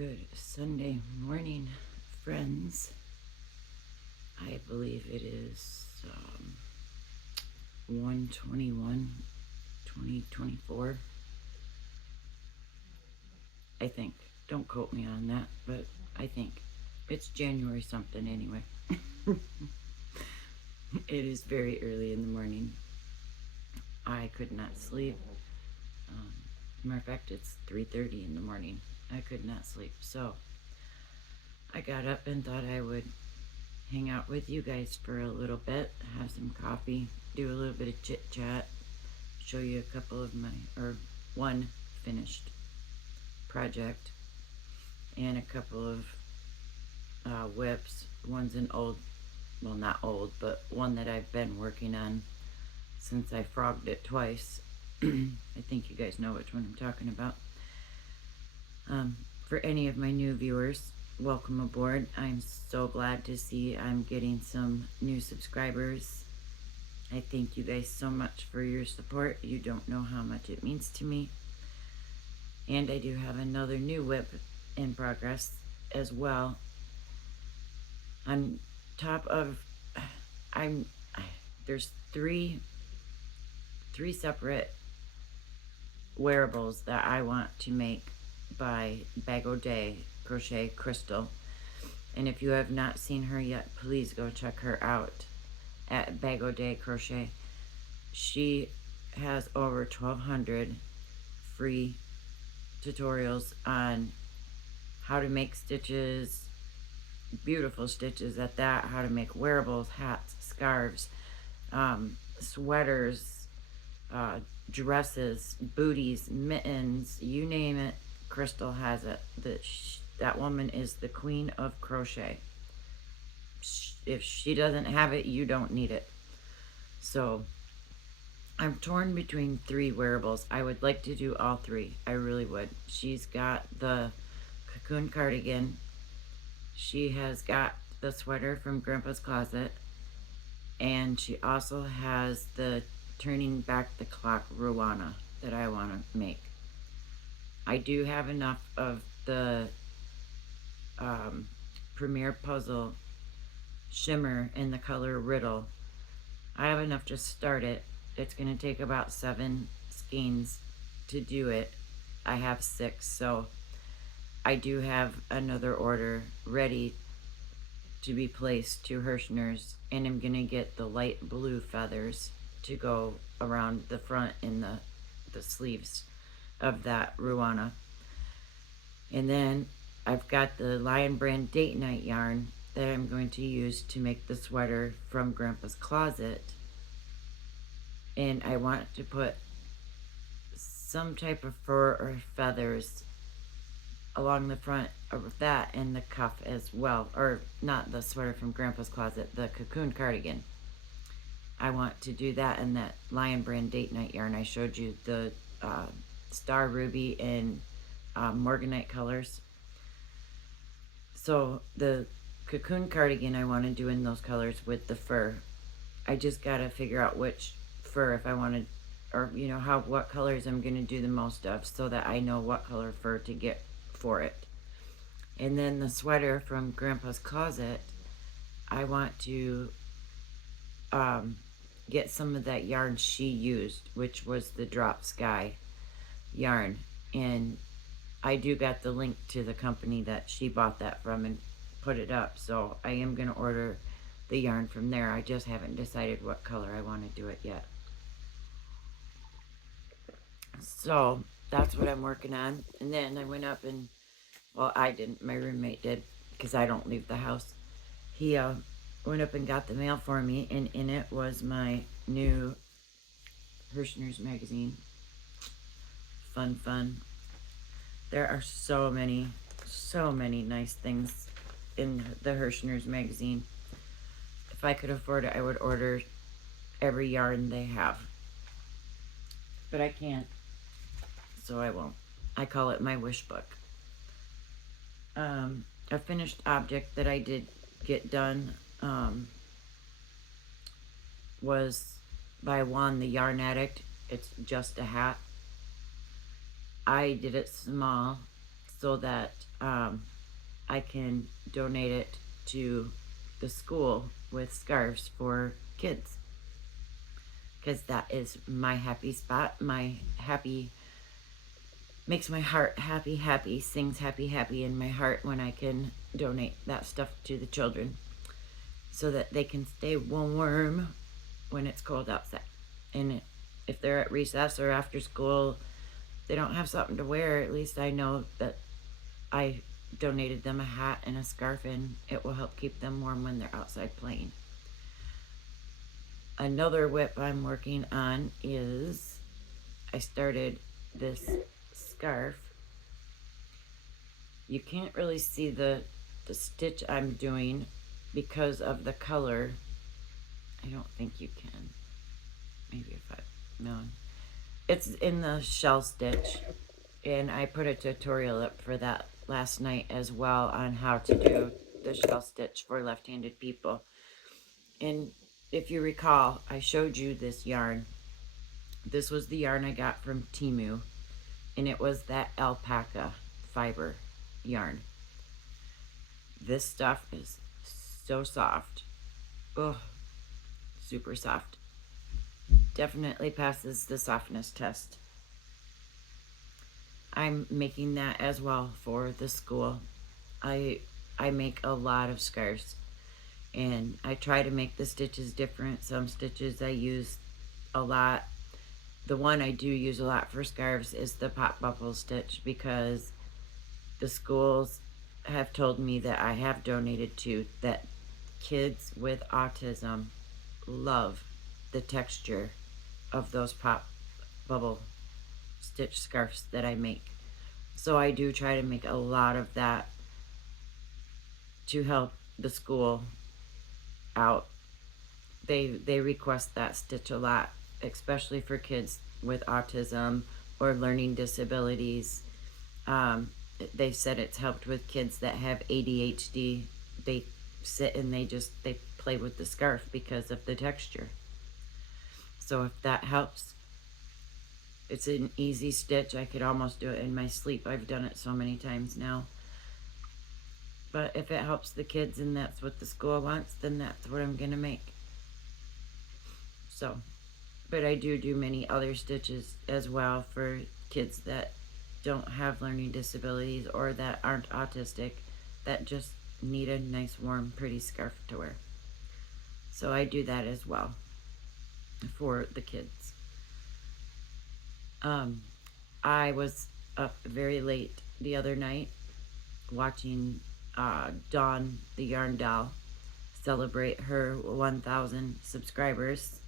Good Sunday morning, friends. I believe it is 1/21, 2024. I think. Don't quote me on that, but I think it's January something anyway. It is very early in the morning. I could not sleep. Matter of fact, it's 3:30 in the morning. I could not sleep. So I got up and thought I would hang out with you guys for a little bit, have some coffee, do a little bit of chit chat, show you a couple of one finished project, and a couple of whips. One's an old, well, not old, but one that I've been working on since I frogged it twice. I think you guys know which one I'm talking about. For any of my new viewers, welcome aboard. I'm so glad to see I'm getting some new subscribers. I thank you guys so much for your support. You don't know how much it means to me. And I do have another new whip in progress as well. On top of, there's three separate wearables that I want to make by Bag O' Day Crochet Crystal. And if you have not seen her yet, please go check her out at Bag O' Day Crochet. She has over 1,200 free tutorials on how to make stitches, beautiful stitches at that, how to make wearables, hats, scarves, sweaters, dresses, booties, mittens, you name it. Crystal has it. That woman is the queen of crochet. If she doesn't have it, you don't need it. So I'm torn between three wearables. I would like to do all three. I really would. She's got the cocoon cardigan. She has got the sweater from Grandpa's Closet. And she also has the turning back the clock Ruana that I want to make. I do have enough of the Premier Puzzle shimmer in the color Riddle. I have enough to start it. It's going to take about 7 skeins to do it. I have 6, so I do have another order ready to be placed to Hirschner's, and I'm going to get the light blue feathers to go around the front and the sleeves of that Ruana. And then I've got the Lion Brand Date Night yarn that I'm going to use to make the sweater from Grandpa's Closet. And I want to put some type of fur or feathers along the front of that and the cuff as well. Or not the sweater from Grandpa's Closet, the cocoon cardigan. I want to do that in that Lion Brand Date Night yarn. I showed you the Star Ruby and Morganite colors. So the cocoon cardigan I want to do in those colors with the fur. I just got to figure out which fur, if I want to, or what colors I'm going to do the most of, so that I know what color fur to get for it. And then the sweater from Grandpa's Closet, I want to get some of that yarn she used, which was the Drop Sky yarn. And I do got the link to the company that she bought that from and put it up, so I am going to order the yarn from there. I just haven't decided what color I want to do it yet. So that's what I'm working on. And then I went up and, well, I didn't, my roommate did, because I don't leave the house. He went up and got the mail for me, and in it was my new Hirschner's magazine. Fun. There are so many nice things in the Hirschner's magazine. If I could afford it, I would order every yarn they have. But I can't, so I won't. I call it my wish book. A finished object that I did get done was by Juan the Yarn Addict. It's just a hat. I did it small so that I can donate it to the school with scarves for kids, because that is my happy spot. My happy makes my heart happy, happy, sings happy, happy in my heart when I can donate that stuff to the children so that they can stay warm when it's cold outside. And if they're at recess or after school, they don't have something to wear, at least I know that I donated them a hat and a scarf, and it will help keep them warm when they're outside playing. Another whip I'm working on is I started this scarf. You can't really see the stitch I'm doing because of the color. I don't think you can. Maybe if I, no. It's in the shell stitch, and I put a tutorial up for that last night as well on how to do the shell stitch for left-handed people. And if you recall, I showed you this yarn. This was the yarn I got from Temu, and it was that alpaca fiber yarn. This stuff is so soft. Oh, super soft. Definitely passes the softness test. I'm making that as well for the school. I make a lot of scarves, and I try to make the stitches different. Some stitches I use a lot. The one I do use a lot for scarves is the pop bubble stitch, because the schools have told me that I have donated to that kids with autism love the texture of those pop bubble stitch scarves that I make. So I do try to make a lot of that to help the school out. They request that stitch a lot, especially for kids with autism or learning disabilities. They said it's helped with kids that have ADHD. They sit and they play with the scarf because of the texture. So if that helps, it's an easy stitch. I could almost do it in my sleep. I've done it so many times now. But if it helps the kids and that's what the school wants, then that's what I'm gonna make. So, but I do many other stitches as well for kids that don't have learning disabilities or that aren't autistic, that just need a nice, warm, pretty scarf to wear. So I do that as well for the kids. I was up very late the other night watching Dawn, the Yarn Doll, celebrate her 1,000 subscribers.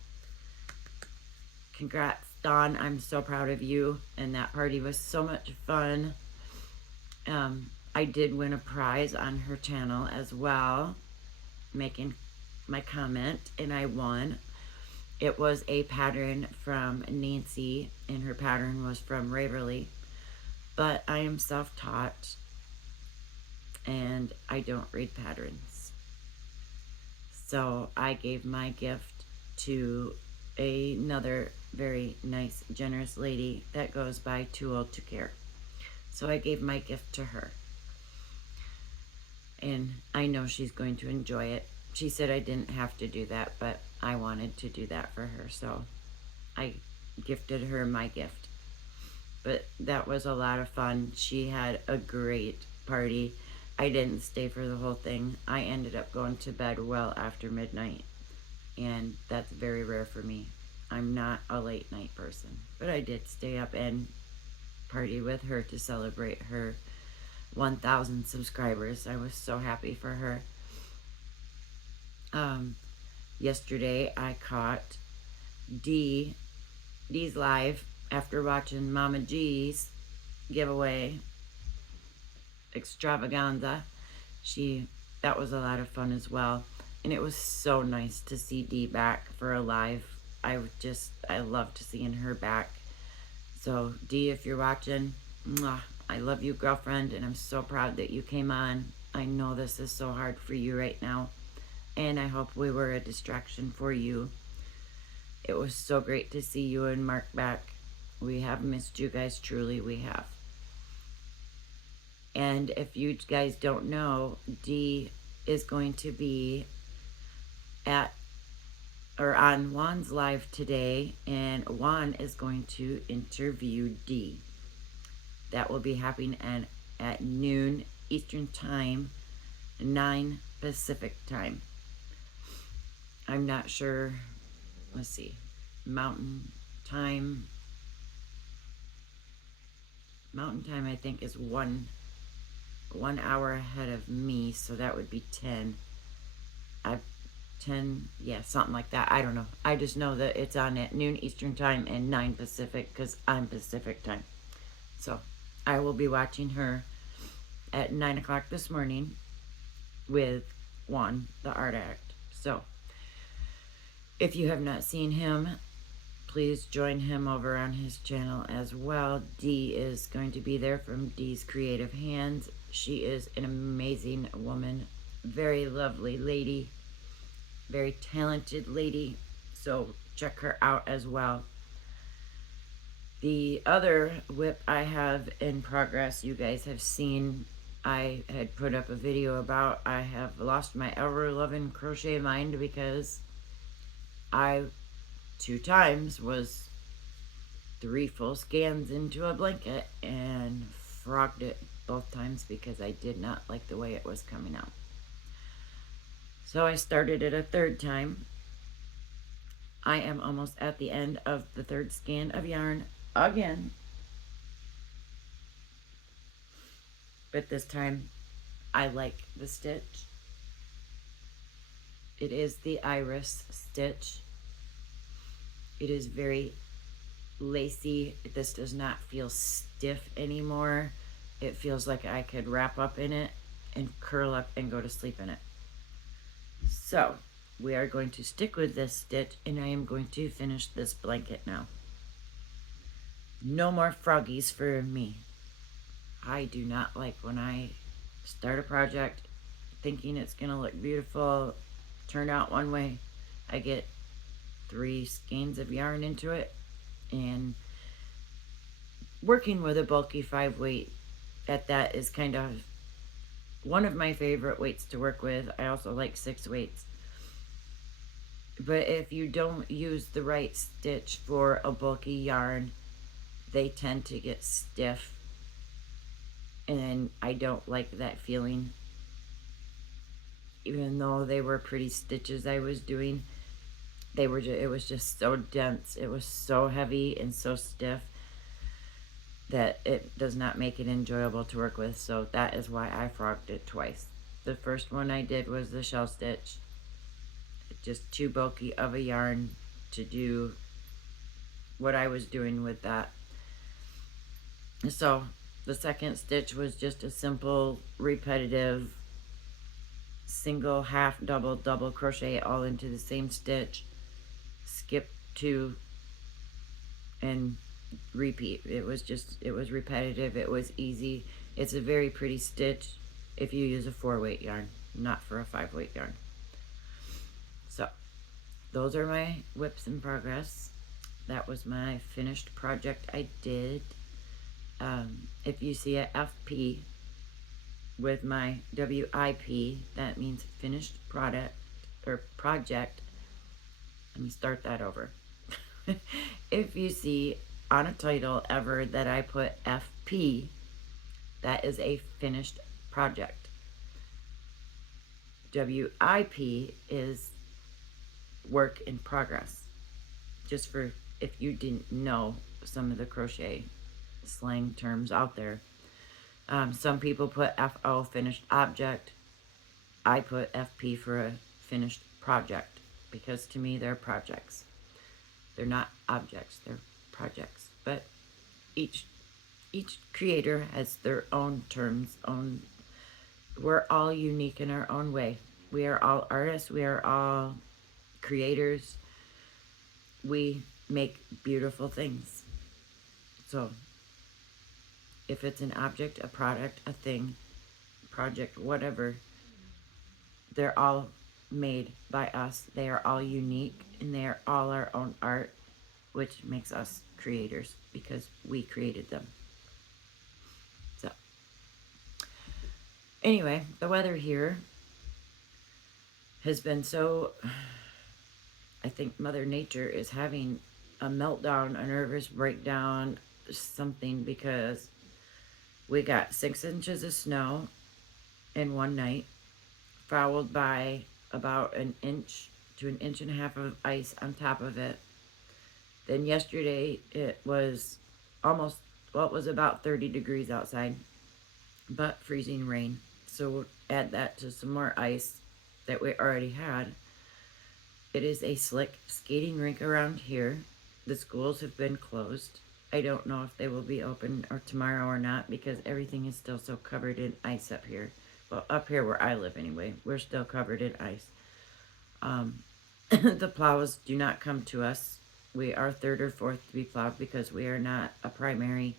Congrats, Dawn. I'm so proud of you. And that party was so much fun. I did win a prize on her channel as well, making my comment, and I won. It was a pattern from Nancy, and her pattern was from Raverly. But I am self-taught, and I don't read patterns. So I gave my gift to another very nice, generous lady that goes by Too Old to Care. So I gave my gift to her. And I know she's going to enjoy it. She said I didn't have to do that, but I wanted to do that for her. So I gifted her my gift. But that was a lot of fun. She had a great party. I didn't stay for the whole thing. I ended up going to bed well after midnight. And that's very rare for me. I'm not a late night person. But I did stay up and party with her to celebrate her 1,000 subscribers. I was so happy for her. Yesterday I caught Dee's live after watching Mama G's giveaway extravaganza. That was a lot of fun as well. And it was so nice to see Dee back for a live. I loved seeing her back. So Dee, if you're watching, mwah, I love you, girlfriend, and I'm so proud that you came on. I know this is so hard for you right now, and I hope we were a distraction for you. It was so great to see you and Mark back. We have missed you guys, truly we have. And if you guys don't know, Dee is going to be at or on Juan's live today, and Juan is going to interview Dee. That will be happening at noon Eastern Time, 9 Pacific Time. I'm not sure. Let's see. Mountain Time. Mountain Time, I think, is 1 hour ahead of me, so that would be 10. 10, yeah, something like that. I don't know. I just know that it's on at noon Eastern Time and 9 Pacific because I'm Pacific Time. So I will be watching her at 9 o'clock this morning with Juan, the art act. So if you have not seen him, please join him over on his channel as well. Dee is going to be there from Dee's Creative Hands. She is an amazing woman, very lovely lady, very talented lady, so check her out as well. The other whip I have in progress, you guys have seen, I had put up a video about. I have lost my ever-loving crochet mind because I 2 times was 3 full scans into a blanket and frogged it both times because I did not like the way it was coming out. So I started it a 3rd time. I am almost at the end of the 3rd scan of yarn again. But this time I like the stitch. It is the iris stitch. It is very lacy. This does not feel stiff anymore. It feels like I could wrap up in it and curl up and go to sleep in it. So we are going to stick with this stitch, and I am going to finish this blanket now. No more froggies for me. I do not like when I start a project thinking it's gonna look beautiful, turn out one way. I get 3 skeins of yarn into it, and working with a bulky 5 weight at that is kind of one of my favorite weights to work with. I also like 6 weights. But if you don't use the right stitch for a bulky yarn, they tend to get stiff, and I don't like that feeling. Even though they were pretty stitches I was doing, it was just so dense. It was so heavy and so stiff that it does not make it enjoyable to work with. So that is why I frogged it twice. The first one I did was the shell stitch. Just too bulky of a yarn to do what I was doing with that. So the second stitch was just a simple repetitive single, half, double, double crochet all into the same stitch, skip 2 and repeat. It was repetitive. It was easy. It's a very pretty stitch if you use a 4 weight yarn, not for a 5 weight yarn. So those are my whips in progress. That was my finished project I did. If you see a FP with my WIP, that means finished product or project. Let me start that over. If you see on a title ever that I put FP, that is a finished project. WIP is work in progress. Just for if you didn't know some of the crochet slang terms out there. Some people put FO, finished object. I put FP for a finished project because to me they're projects. They're not objects, they're projects. But each creator has their own terms. We're all unique in our own way. We are all artists. We are all creators. We make beautiful things. So if it's an object, a product, a thing, project, whatever, they're all made by us. They are all unique, and they are all our own art, which makes us creators because we created them. So Anyway, the weather here has been so. I think Mother Nature is having a meltdown, a nervous breakdown, something, because we got 6 inches of snow in one night, followed by about an inch to an inch and a half of ice on top of it. Then yesterday it was almost, well, it was about 30 degrees outside, but freezing rain. So add that to some more ice that we already had. It is a slick skating rink around here. The schools have been closed. I don't know if they will be open or tomorrow or not, because everything is still so covered in ice up here. Well, up here where I live anyway, we're still covered in ice. The plows do not come to us. We are third or fourth to be plowed because we are not a primary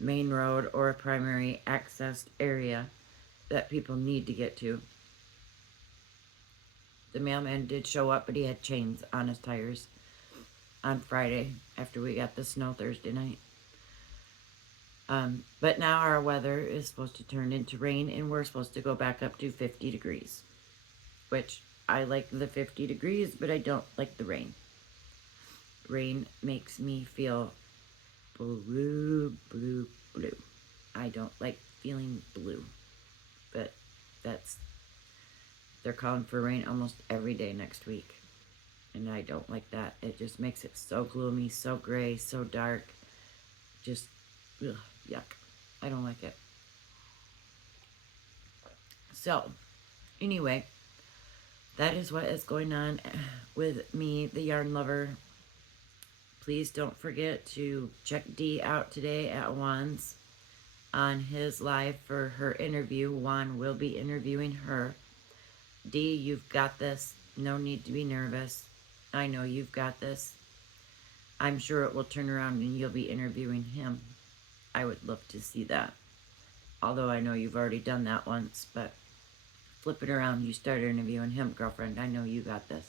main road or a primary accessed area that people need to get to. The mailman did show up, but he had chains on his tires on Friday after we got the snow Thursday night. But now our weather is supposed to turn into rain, and we're supposed to go back up to 50 degrees, which I like the 50 degrees, but I don't like the rain. Rain makes me feel blue, blue, blue. I don't like feeling blue, but they're calling for rain almost every day next week, and I don't like that. It just makes it so gloomy, so gray, so dark. Just, ugh, yuck. I don't like it. So, anyway, that is what is going on with me, the yarn lover. Please don't forget to check Dee out today at Juan's on his live for her interview. Juan will be interviewing her. Dee, you've got this. No need to be nervous. I know you've got this. I'm sure it will turn around and you'll be interviewing him. I would love to see that. Although I know you've already done that once, but flip it around. You start interviewing him, girlfriend. I know you got this.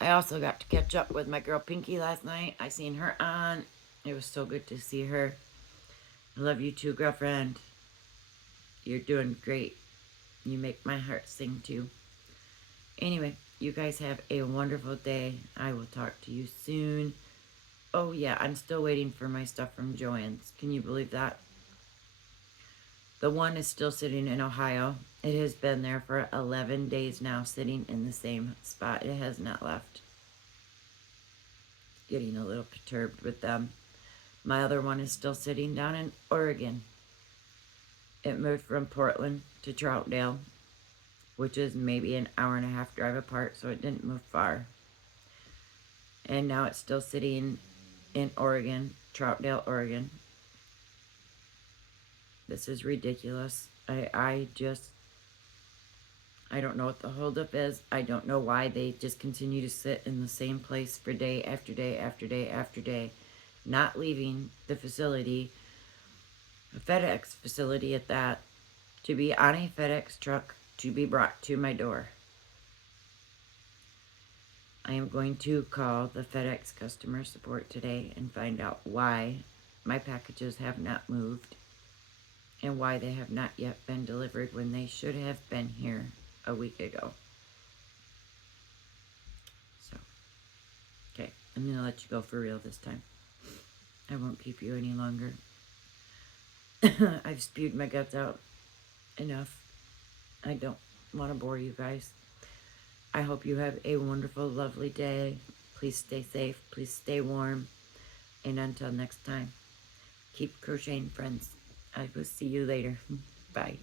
I also got to catch up with my girl Pinky last night. I seen her on. It was so good to see her. I love you too, girlfriend. You're doing great. You make my heart sing too. Anyway, you guys have a wonderful day. I will talk to you soon. Oh yeah, I'm still waiting for my stuff from Joann's. Can you believe that? The one is still sitting in Ohio. It has been there for 11 days now, sitting in the same spot. It has not left. Getting a little perturbed with them. My other one is still sitting down in Oregon. It moved from Portland to Troutdale, which is maybe an hour and a half drive apart, so it didn't move far. And now it's still sitting in Oregon, Troutdale, Oregon. This is ridiculous. I don't know what the holdup is. I don't know why they just continue to sit in the same place for day after day after day after day, not leaving the facility, a FedEx facility at that, to be on a FedEx truck to be brought to my door. I am going to call the FedEx customer support today and find out why my packages have not moved and why they have not yet been delivered when they should have been here a week ago. So, okay, I'm going to let you go for real this time. I won't keep you any longer. I've spewed my guts out enough. I don't want to bore you guys. I hope you have a wonderful, lovely day. Please stay safe. Please stay warm. And until next time, keep crocheting, friends. I will see you later. Bye.